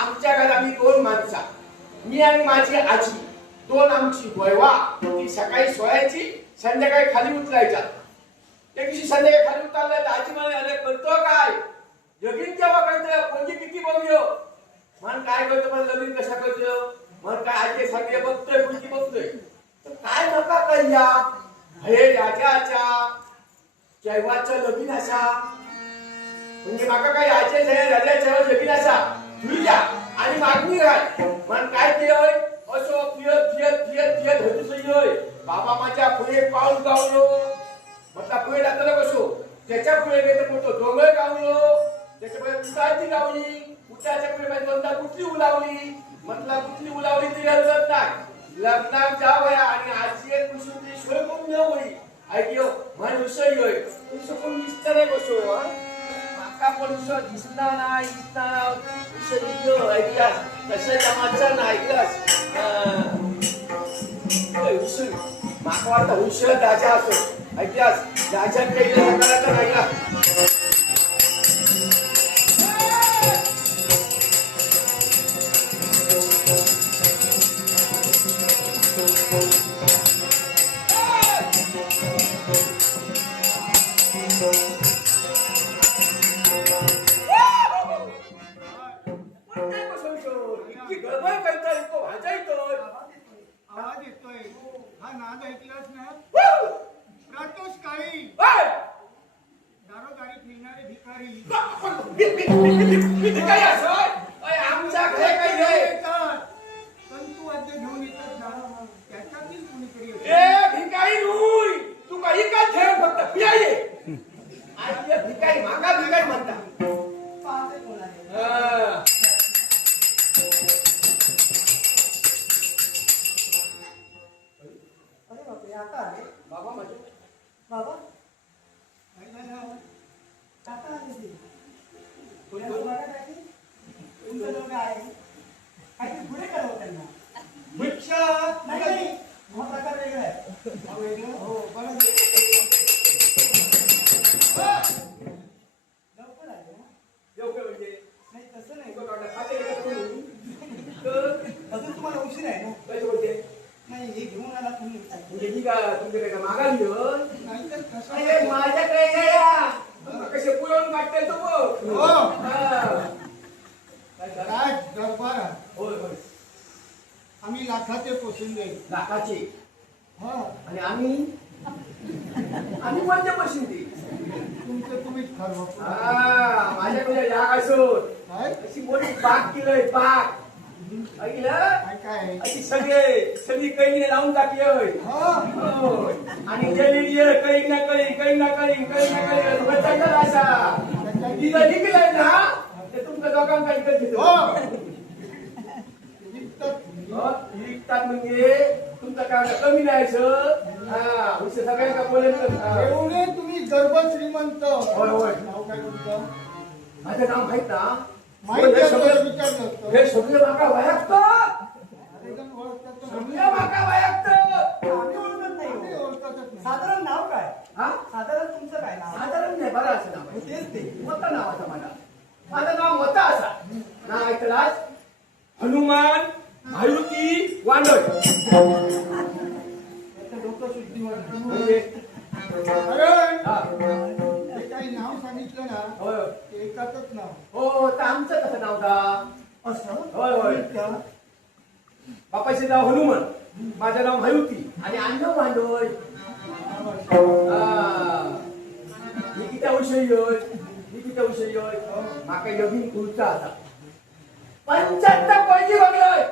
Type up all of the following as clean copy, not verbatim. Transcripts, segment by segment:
आमच्या घरात आम्ही दोन माणसा, मी आणि माझी आजी, दोन आमची वयवा, ती सकाळी सोयाची संध्याकाळी खाली उतरायच्या. त्या दिवशी संध्याकाळी खाली उतरल्या तर आजी म्हणे, अरे करतो काय लगीन जेव्हा करतो पोरगी किती बघियो म्हण काय करतो पण लगीन कशा करतो म्हण काय आजी सांगे बघतोय पोरगी बघतोय तर काय नका करूया हे राजाच्या जैवाचं लगीन असा म्हणजे माका काही आजे राजाच्या लगीन असा तुझ्या आणि मागणी राय म्हण काय केलंय असो फिरत फिरत फिरत फिरत होती बाबा माझ्या पुढे पाऊल गावलो म्हटला पुढे जाताना कसो त्याच्या पुढे गेलं मोठं डोंगर गावलो त्याच्या पुढे उतारती गावली उतारच्या पुढे माझी दोनदा कुठली उलावली म्हटला कुठली उलावली तरी हरकत नाही लग्नात जावया आणि आजी एक कुसुंबी सोय करून न होई ऐकियो म्हण उसळी होय तू कोण दिसतं नाही कसो माका पण उसळ दिसणार नाही दिसणार उसळी हो ऐकलास तसं जमाचं नाही ऐकलास उसळी माका वाटतं उसळ राजा असो ऐकलास राजा काही सकाळचा राहिला आम्ही लाखाचे पोशिंदे लाखाचे आणि आम्ही कोणत्या पोशिंदे तुमचं तुम्हीच ठरवा माझ्याकडे जाग असो अशी मोठी बाग केलंय बाग ऐकलं काय अशी सगळी कैने लावून टाकली आणि काही ना असा तिला निघलंय ना ते तुमच्या दोघांना इकडे घेतो विकतात म्हणजे तुमचं काय कमी नाही सगळ्यांना बोलेल एवढे तुम्ही गर्भ श्रीमंत होय होय नाव काय तुमचं माझं नाव माहित ना माहिती विचारलं हे सगळे माका वयाक्त सगळे माका वयाक्त आम्ही ओळखत नाही साधारण नाव काय साधारण तुमचं काय नाव साधारण नाही बरं असं नाव तेच ते मोठं नाव असं माझं नाव मोठा असा नाव ऐकलास हनुमान मारुती वांडळ डोकं शुद्धी म्हणजे काही नाव सांगितलं ना होय एकाच नाव हो तर आमचं कसं नाव दा असं होय होय त्या बापाचे नाव हनुमान माझं नाव मायुती आणि अण्णा भांडोय मी किती विषय होय मी किती विषय होय माका योगी खुलचा आता 75 पैकी बघलोय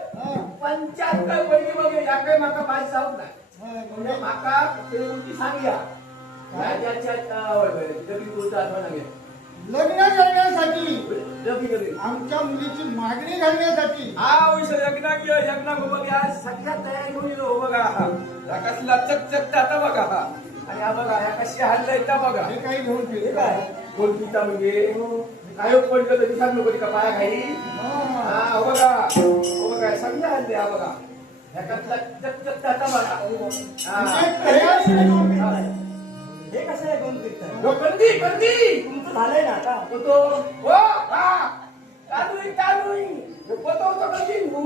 75 पैकी बघलोय या काही माका पाच जाऊ नाही म्हणजे माका ते सांगल्या योगी खुलचा आठवण लागेल लग्न करण्यासाठी योगी योगी आमच्या मुलीची मागणी घालण्यासाठी हा विषय यज्ञा बघा सगळ्यात तयारी होऊन येलो बघा हा कसला चकचक आता बघा हा आणि हा बघा या कशी हल्लाय त्या बघा हे काही घेऊन हे ठेवले काय कोलपिता म्हणजे काय पडलं तर दिसात नको का पाया घाई हा हो बघा सगळं हल्ले हा बघा या कसला चकचक आता बघा हा हे कसं आहे दोन फिरताय हो, गर्दी गर्दी तुमचं झालंय ना आता होतो हो हा चालू होतो गर्दी हो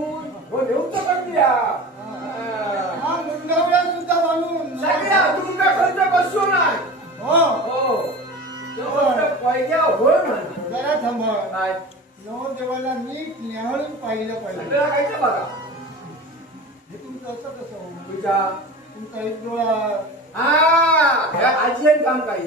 नेऊचं गर्दी हा मुंडवल्या सुद्धा बांधून सगळ्या तुमचा खर्च बसतो नाही हो हो पैद्या होय म्हणा जरा थांबा काय नवदेवाला नीट न्याहाळून पाहिलं पाहिजे सगळं कायचं बघा हे तुमचं असं कसं हो? तुझ्या तुमचा एक डोळा ह्या आजीयन काम काय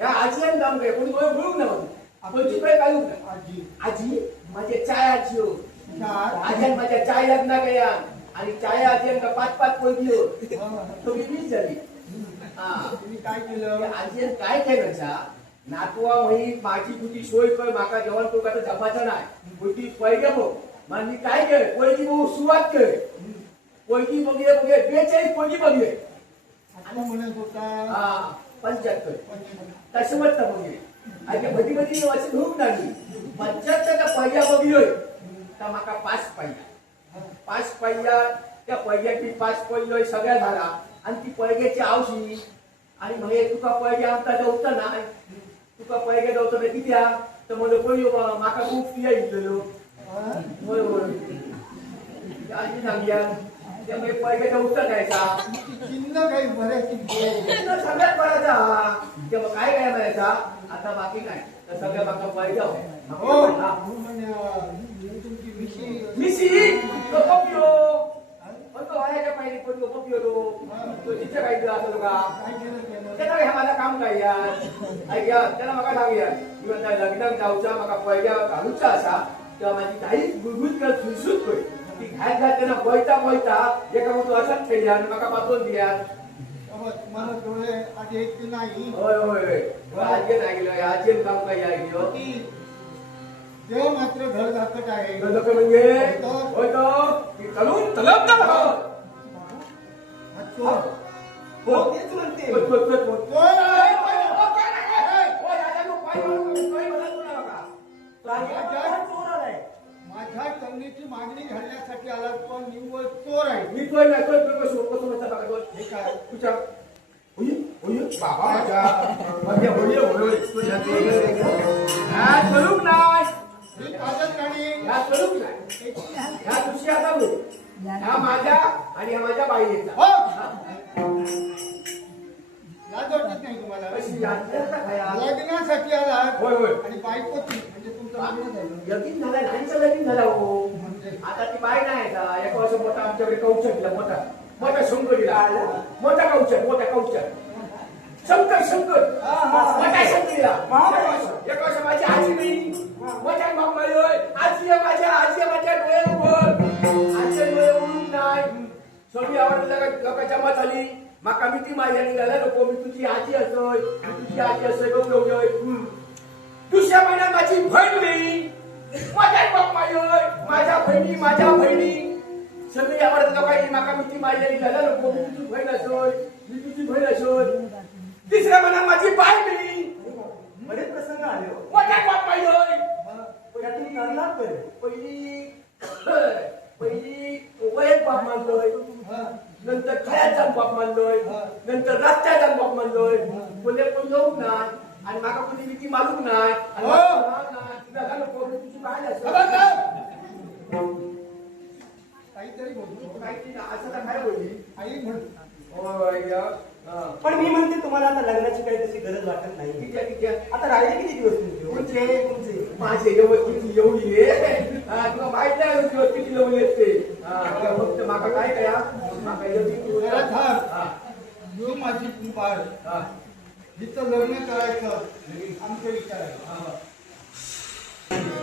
या आजीयन काम काय कोणी डोळे मिळून नव्हतं आपण चिपळे काढू नये आजी आजी माझे चाय आजी हो चार आज्यान माझ्या चाय लग्न केल्या आणि चाय आज्यान का 5-5 पोरगी हो हा. तो वीस झाली हा तुम्ही काय केलं आजी काय केलं नातवा म्हणी माझी तुझी सोय कर माका जेवण तो का जपायचं नाही तुझी पैगे बघ मग मी काय केलं पैगी बघू सुरुवात केली पैगी बघिये 42 पैगी बघिये आता म्हणत होता हा 75 तसं म्हणतं बघिये आणि मध्ये असं धूम लागली 75 पैग्या बघियोय तर माका 5 पैया त्या पैग्याची 5 पैलोय सगळ्या झाला आणि ती पैग्याची आवशी आणि म्हणजे तुका पैग्या आमचा दवता नाही तुका पैग्या दवता नाही किती तर म्हणजे पळयो माका खूप पिया इथलो होय होय आजी सांगया त्यामुळे पैग्या दवता द्यायचा चिन्ह काही बऱ्याची सगळ्यात बराचा हा तेव्हा काय काय म्हणायचा आता बाकी काय तर सगळ्या माका पैग्या हो म्हणजे तुमची विषयी मिशी तो पपियो तो आहे पाहिजे पण तो पपियो तो तिच्या काही दिला असतो का काय केलं त्यानं त्याला ह्या माझं काम काय यार ऐका त्याला मका सांगूया किंवा त्या लग्नात जाऊचा मका पहिल्या घालूचा असा तेव्हा माझी काही गुळगुळ कर सुलसूत होय ती घात घात त्यांना बोलता एका मग असाच ठेवल्या आणि मका पाठवून दिया मला डोळे आधी एक नाही होय होय होय आजी नाही गेलो आजी काम काय या गेलो की देव मात्र घर दाखवत आहे लोक म्हणजे होय तो की चलून तलब ना हा चोर हो तेच म्हणते चोर आलाय माझ्या कन्येची मागणी घालण्यासाठी आला पण निव्वळ चोर आहे मी तो नाही तो सोपं बघा हे काय तुझ्या बाबा माझ्या होळी होळी चलूक नाही ही कागद राणी ह्या चलूक नाही ह्या दुसऱ्या आता होईल ह्या माझ्या आणि ह्या माझ्या बाईचा हो लाज वाटत नाही तुम्हाला कशी यात्रा खाया लग्नासाठी आला होय होय आणि बायकोची म्हणजे तुमचं लग्न झालं लगीन झालं त्यांचं लगीन झालं हो आता ती बाई नाही का एक वर्ष मोठा आमच्याकडे कौचकला मोठा मोठा शंकरीला मोठा कौचक शंकर मोठा शंकरीला एक वर्ष माझी आजी नाही मोठ्या बाप आजी माझ्या डोळे उघड आजी डोळे उघडून नाही सगळी आवडली लोकांच्या मत आली माका मी ती माझ्या निघाला नको मी तुझी आजी असोय गौरवय दुसऱ्या महिन्यात माझी बहीण होई माझ्या बाप माझ्या बहिणी सगळी आवडत लोकांनी माका मी ती माझ्या निघाला नको मी तुझी बहीण असोय तिसऱ्या महिन्यात माझी बाई मिळली बरेच प्रसंग आले हो मोठ्या बाप त्यातून करणार पहिली वयत बाप मानलोय नंतर खऱ्याचा बाप मानलोय नंतर रस्त्याचा बाप मानलोय कोणी कोण जाऊक नाही आणि माका कोणी भीती मालूक नाही तुझी काय काहीतरी बोलतो असं काय बोलली आई म्हण होय पण मी म्हणते तुम्हाला आता लग्नाची काही तशी गरज बदल वाटत नाही. ठीक आहे, ठीक आहे. आता राहिले किती दिवस तुमचे? तुमचे तुमचे माझे किती एवढी आहे तुला माहित नाही दिवस किती लवली असते फक्त माका काय करा माका एवढी जरा थांब. हा, जो माझी कुंभार हा, जिथं लग्न करायचं आमचं विचार आहे. हा.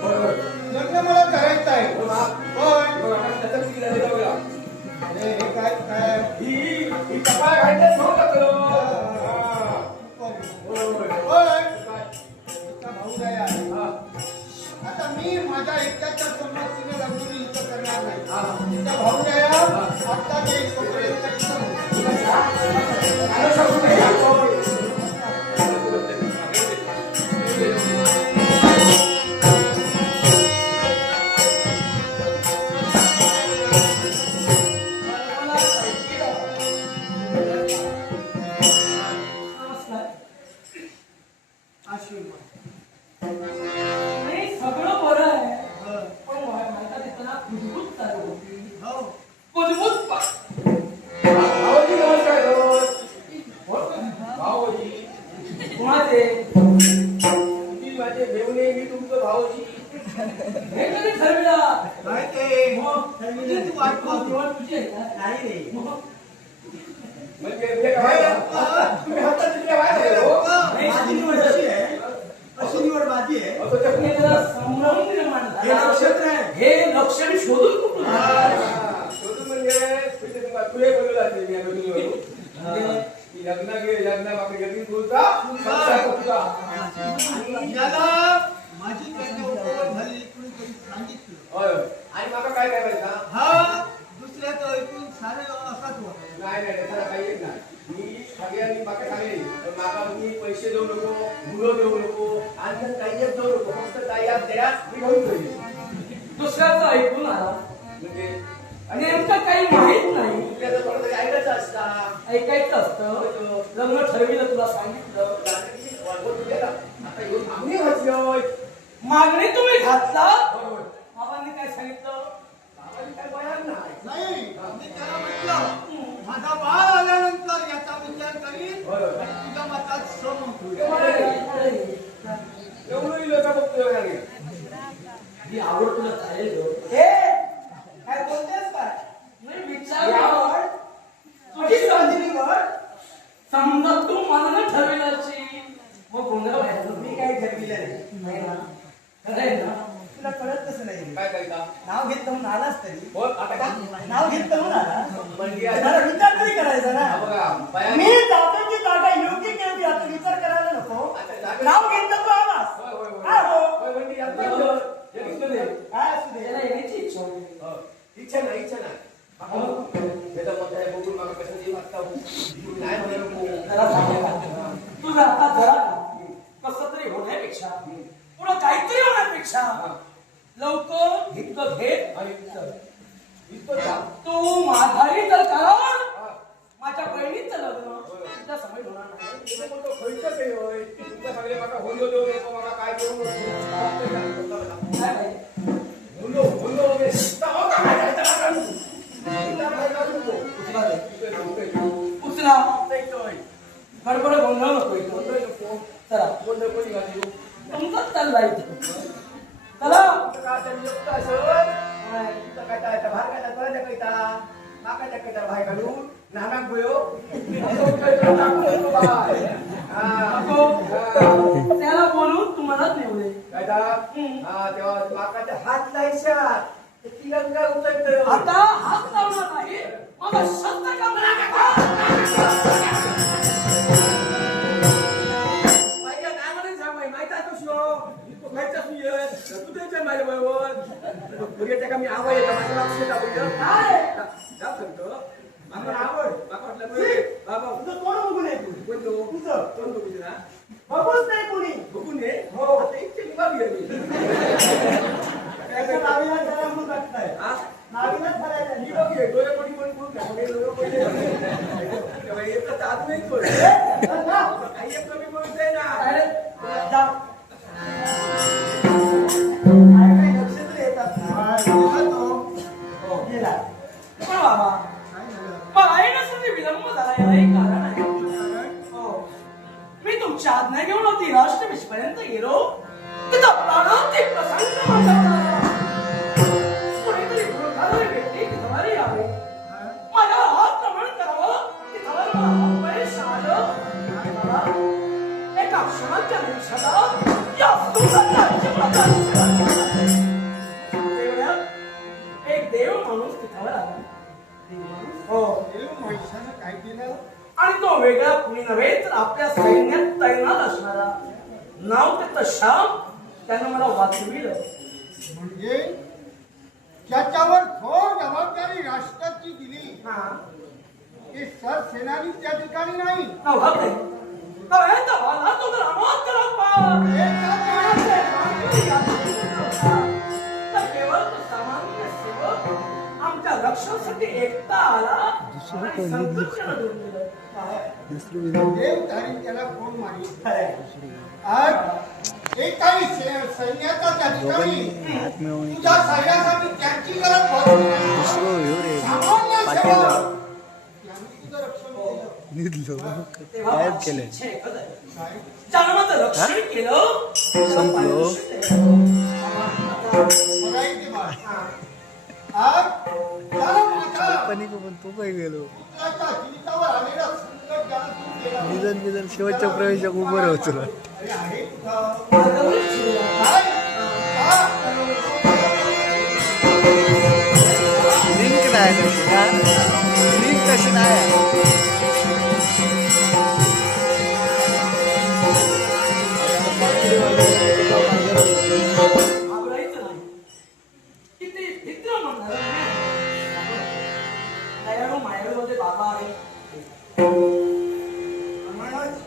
बरोबर. लग्न मला करायचं आहे. हो, हा. पण बघा, आता त्याचं किती झालं जाऊया. हे काय काय ही कपाळ घालण्यात घेऊन टाकलो. हा. होय. पण काय? तिचा भाऊ काय आहे. हा, आता मी माझ्या एकट्याच्या संमतीने लग्न मी इथं करणार नाही. हा. तिचा भाऊ काय आहे, आता ते तोपर्यंत इथं आलं सांगू नये. नमस्कार. आशीर्वाद. नाही, सगळं बरं आहे. पण मला तिथं कुजबूज चालू होती. हो. कुजबूज भाऊजी नमस्कार भाऊजी कोणाचे? तुम्ही माझे मेवणे मी तुमचं भाऊजी हे कधी ठरविला? काय ते मग म्हणजे तू वाट पाहतो. तुझी आहे का? नाही रे. मग म्हणजे तुम्ही हातात दिले बाहेर हो माझी निवड अशी आहे. अशी निवड माझी आहे. असं ते हे जरा संभ्रम निर्माण हे झाला. नक्षत्र आहे. हे लक्षण शोधून कुठून आलं? शोधून म्हणजे तुझे बोलू लागते मी आम्ही लग्न गे लग्न बाकी गती बोलता संसार होता. याला माझी त्याच्या उपयोग झाली कोणीतरी सांगितलं. होय आणि मला काय करायचं हा दुसऱ्याचं ऐकून सारे असाच होत. नाही नाही त्याला काही येत नाही मी सगळ्यांनी माका सांगेल माका तुम्ही पैसे देऊ नको मुलं देऊ नको आणि काही एक देऊ नको फक्त काही द्या मी घेऊन जाईल दुसऱ्याचं ऐकून आला म्हणजे नेमकं काही माहित नाही. तुझ्याचं थोडं तरी ऐकायचं असता ऐकायचं असतं. लग्न ठरविलं तुला सांगितलं. आता येऊन आम्ही घातलोय मागणी तुम्ही घातला. बरोबर बाबांनी काय सांगितलं? बाबांनी काय बयान नाही नाही मी त्याला म्हटलं माझा बाळ आल्यानंतर याचा विचार करीन बरोबर. आणि तुझ्या मतात सहमत होईल. एवढंही लोक बघतोय आणि ही आवड तुला चालेल गं. काय बोलतेस काय? नाही विचार आवड तुझी साधी निवड. समजा तू मनानं ठरविलाची मग गोंधळ व्हायचा. मी काही ठरविलं नाही. खरं आहे ना? तुला कळत कसं नाही. काय करता नाव घेतलं म्हणून आलास तरी हो आता का नाव घेतलं म्हणून आला म्हणजे जरा विचार तरी करायचा ना. हा बघा बयान मी जातो की जागा योग्य केली आता विचार करायला नको. आता जागा- नाव घेतलं तू आलास. होय होय होय हा, हो. होय म्हणजे आता हे दिसतं नाही. काय असू दे. त्याला येण्याची इच्छा होती. हो. इच्छा नाही इच्छा नाही हे तर मग बघून मला कसं ते वाटतं नाही म्हणे नको जरा थांबा. तुझं आता जरा कसं तरी होण्यापेक्षा पुढं काहीतरी होण्यापेक्षा लवकर इतकं घे आणि चल. इथं जा. तू माघारी जर करावं हा. माझ्या बहिणीचं लग्न तुझ्या समय होणार नाही. इथं मोठं खर्चच आहे होय. तुमच्या सगळे मला होलो देऊ नको मला काय देऊ नको काय नाही. होलो वगैरे हो का काय करायचं का करू? इथं काय करू नको. उचला दे. इकडे ठेव. उचला. इथं गडबड गोंधळ नको इथं. गोंधळ नको. चला गोंधळ कोणी घातली? तुमचंच चाललंय इथं. चला इथं काय आता नियुक्त असेल? इथं काय त्या भार काय त्या कळता माका त्या कळता भाई घालून नानाक बोयो असं उचलायचं, टाकून येतो बाय. हा. नको. हा. त्याला बोलून तुम्हालाच निवडे. काय ता? हा तेव्हा माकाच्या हात लायच्या तिरंगा उचलतं. आता हात लावणार नाही. माझा शस्त्र काम माझ्या नावाने सांग बाई, माहिती आहे तो शिव. इतकं खायचं असू ये. तू द्यायचं माझ्या बरोबर. म्हणजे त्या का मी आवाज येतं माझं लक्ष दाबून काय? जाऊ सांगतो. आम्हाला आवड. माका वाटलं बरं. बाबा तुझं कोण बघून आहे तू? कोणतो? तुझं. कोण बघू ना? बघूच नाही कोणी. बघून दे. हो. आता इतके निभावी आहे मी. त्याच्या नावीला त्याला म्हणून टाकताय. हा? नावीला करायचं. ही बघ हे डोळे कोणी पण बोलू नका. हे डोळे पहिले. तेव्हा एकच आत नाही बोल. काही एक कमी बोलतोय ना. अरे, जा. काय काय नक्षत्र येतात ना. गेला तो. हो. गेला. पण बाबा काय झालं? मला येण्यासाठी विलंब झाला याला एक कारण आहे. कारण? हो. मी तुमच्या आज्ञा प्राणांतिक प्रसंग माझ्यावर कोणीतरी गुरुकाराने भेटली की तुम्हाला यावे माझ्यावर आक्रमण करावं की तुम्हाला अपयश आलं मला एका क्षणाच्या निमिषाला या सुगंधाची एक देव माणूस तिथवर आला हो देव महिषानं काय केलं आणि तो वेगळा कुणी नव्हे तर आपल्या सैन्यात तैनात असणारा नाव त्याचं श्याम त्यानं मला वाचविलं म्हणजे ज्याच्यावर थोर जबाबदारी राष्ट्राची दिली ते सरसेनानी त्या ठिकाणी नाही केवळ तो सामान्य सेवक आमच्या रक्षणासाठी एकटा आला आणि संतुष्टीनं दूर दिलं. देवधारी त्याला कोण मारी आज एकाही सैन्याचा त्या ठिकाणी तुझ्या सैन्यासाठी त्यांची गरज भासली सामान्य सेवक यांनी तुझं रक्षण केलं जन्माचं रक्षण केलं संपलो. बघायचे बा. आज त्याला माझ्या पण तो काय गेलो पुत्राच्या जीवितावर आलेला संकट ज्याला दूर केला. निधन शेवटच्या प्रवेशात उभं राहतो तुला अरे आहे तुझा काय? लिंक नाही तशी ना लिंक तशी नाही घाबरायचं नाही किती भित्र म्हणणार दयाळू मायाळू मध्ये बाबा आहे म्हणूनच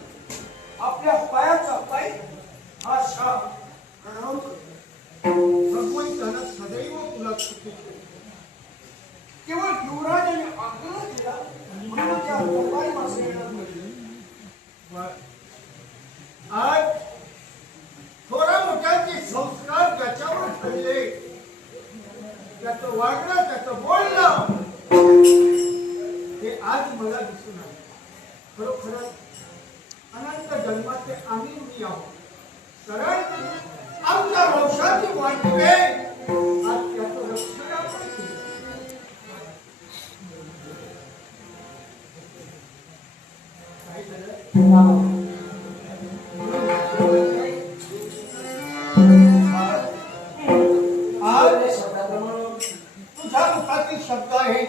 आपल्या पायाचा पाय हा शाप प्रणाम भगवंतानं सदैव तुला सुखी ठेवू. केवळ युवराजाने आग्रह केला म्हणून त्या गोपाई वाचलेला आज थोड्या मोठ्यांचे संस्कार ज्याच्यावर ठरले त्याचं वागणं त्याचं बोलणं हे आज मला दिसून आलं खरोखरच अनंत जन्माचे आम्ही मी आहोत कारण आमच्या वंशाची वाटवे आज त्याचं रक्षण आपण केलं. काय झालं? आज तुझ्या मुखातील शब्द आहे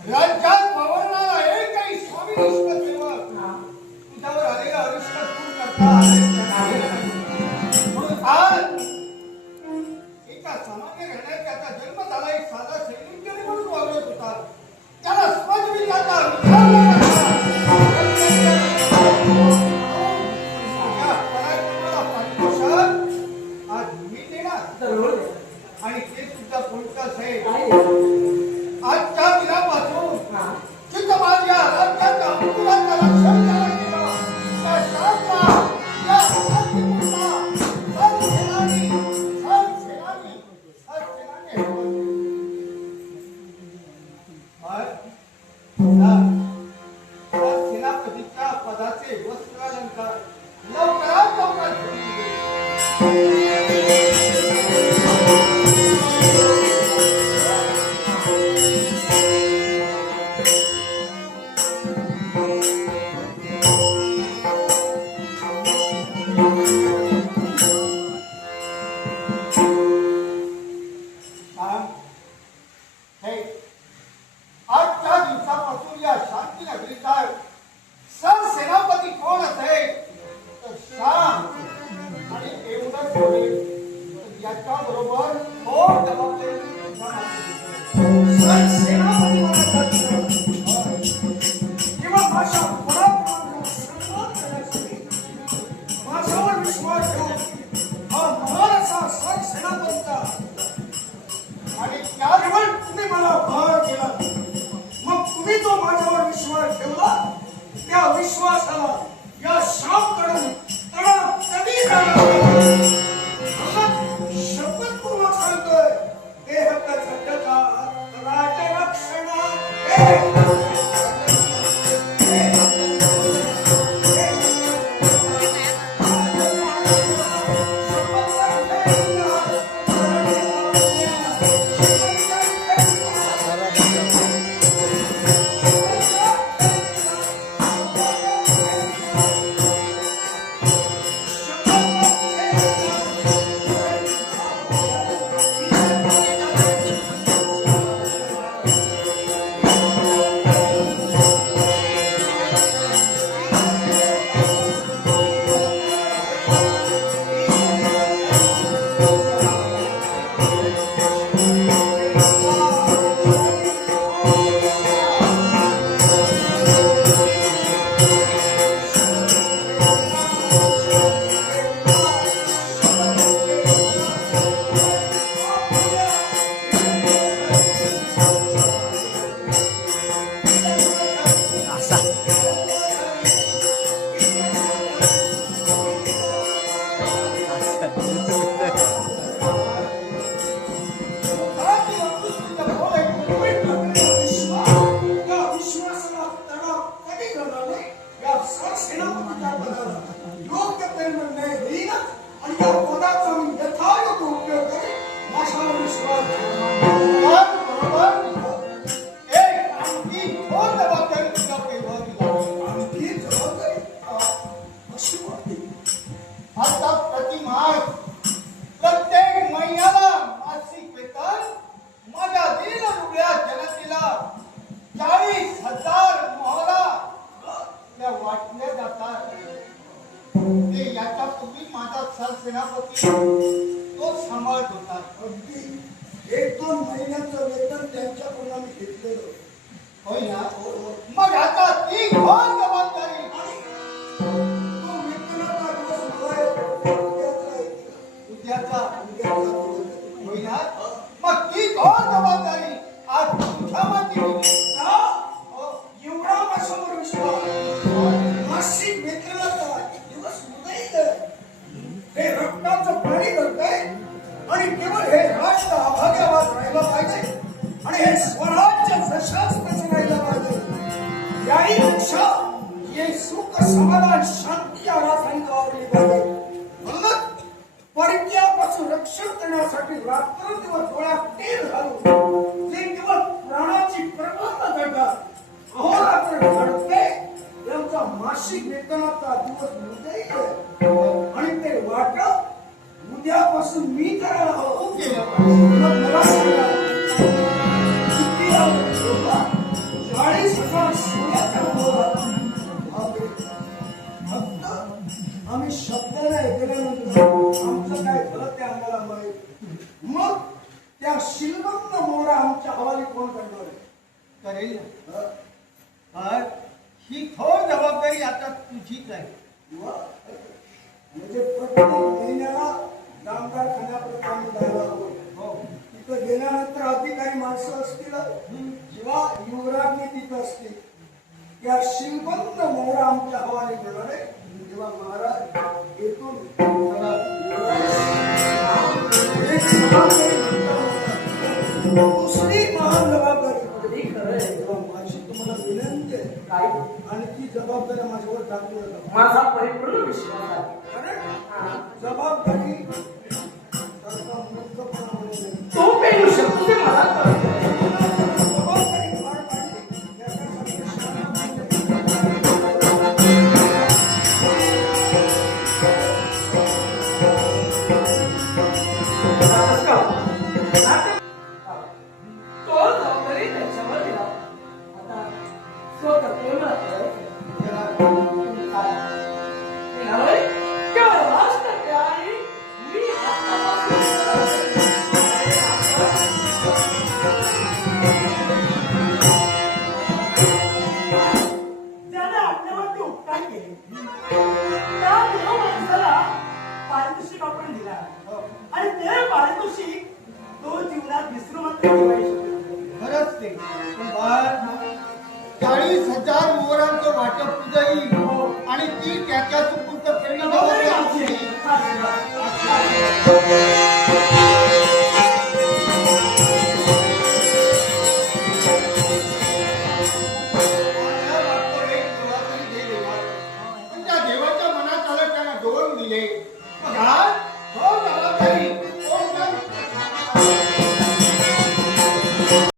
राज्यात वावरणारा एकही स्वामीनिष्ठ सेवक तुझ्यावर आलेला अरिष्ट दूर करता आलेला नाही. म्हणून आज एका सामान्य घराण्यात त्याचा जन्म झाला एक साधा सैनिक म्हणून वावरत होता त्याला स्वजविचाराचा विचार या पराक्रमाला पारितोषिक आज मी देणार आणि ते सुद्धा कोणताच आहे आजच्या दिनापासून जिथं माझ्या राज्याच्या अंकुराचं रक्षण त्याला केलं त्या शासना या राज्यपूर्णा सरसेनानी सेनापतीच्या पदाचे वस्त्रालंकार लवकरात लवकर घेऊन दिले. आजच्या दिवसापासून या शांती नगरीचा सरसेनापती कोण असेल तर शाम आणि एवढंच होईल याच्या बरोबर कोण जबाबदारी सरसेनापती किंवा भाषा माझ्यावर विश्वास ठेवून हा महान असा सरसेनापतीचा आणि त्या केवळ तुम्ही मला भार केला मग तुम्ही जो माझ्यावर विश्वास ठेवला त्या विश्वासाला या शामकडून कधी शपथपूर्वक सांगतोय हे हक्क सत्यता राज्यरक्षण शपथ घरातील अमृतच्या बोल ऐकून या विश्वासाला तडा कधी करणार नाही. या सरसेनापतीच्या पदाला योग्य ते निर्णय देईन आणि या पदाचा मी यथायोग्य उपयोग करेन. माझा विश्वास एक आणखी थोर जबाबदारी तुझ्या पेलवावी लागेल. आणखी जबाबदारी अशी वाटते. आता प्रतिमास प्रत्येक महिन्याला मासिक वेतन माझ्या दीनदुबळ्या जनतेला 40,000 मोहरा त्या वाटल्या जातात. ते याच्या पूर्वी माझा सरसेनापती तो सांभाळत होता. अगदी 1-2 महिन्याचं वेतन त्यांच्याकडून आम्ही घेतलेलं. होय ना? मग आता ती घोर जबाबदारी आणि तो वेतनाचा दिवस मला उद्याचा येईल. उद्याचा उद्याचा दिवस. होय ना? मग ती घोर जबाबदारी आज तुझ्या माती का? एवढा माझ्यावर विश्वास. मासिक वेतनाचा दिवस उदयित. हे रक्ताचं पाणी करतंय आणि केवळ हे राष्ट्र अभाग्यावाद राहिला पाहिजे आणि हे स्वराज्य सशस्त्र राहिलं पाहिजे. याहीपेक्षा हे सुख समाधान शांती या राजधानीत वावरली पाहिजे. म्हणूनच परकीयापासून रक्षण करण्यासाठी रात्रंदिवस डोळ्यात तेल घालून जे केवळ प्राणाची पर्वा न करता अहोरात्र घडते त्यांचा मासिक वेतनाचा दिवस उदयित आणि ते वाटप उद्यापासून मी करायला हवं. मग मला सांगा, किती लोकं 40,000 सोन्याच्या मोहरात बापरे. फक्त आम्ही शब्दाला ऐकल्यानंतर आमचं काय झालं ते आम्हाला माहित. मग त्या शिल्लक मोहरा आमच्या हवाली कोण करणार आहे? करेल ना. पण ही थोर जबाबदारी आता तुझीच आहे. म्हणजे प्रत्येक महिन्याला कामगार खाण्याप्रती आम्ही जायला हवं. हो. तिथं गेल्यानंतर अधिकारी माणसं असतील किंवा युवराजनी तिथं असतील. त्या शिलबंद मोहरा आमच्या हवाली देणार आहे. तेव्हा महाराज येथून एक जबाबदारी म्हणता दुसरी महान जबाबदारी. हे खरं आहे. तेव्हा माझी तुम्हाला विनंती आहे काय आणि ती जबाबदारी माझ्यावर टाकू नका. माझा परिपूर्ण विश्वास आहे. कारण जबाबदारी सरकार मुक्तपणामुळे नाही. तो पेलू शकतो ते मला कळत आहे. जबाबदारी पार पाडली याच्यासाठी शाळा तो जबाबदारी त्याच्यावर दिला. आता स्वतः मला कळत काय होय? केवळ वास्तव्य आणि मी त्याने आपल्यावरती उपकार केले. त्या देव माणसाला पारितोषिक आपण दिला आणि ते पारितोषिक तो जीवनात विसरू मात्र ठेवायला शिकला. खरंच ते. पण बाळ, 40,000 मोहरांचं वाटप तुझं येईल आणि ती त्याच्या सुपूर्त करणे जबाबदारी जबाबदारी आमची तुझी. आहे.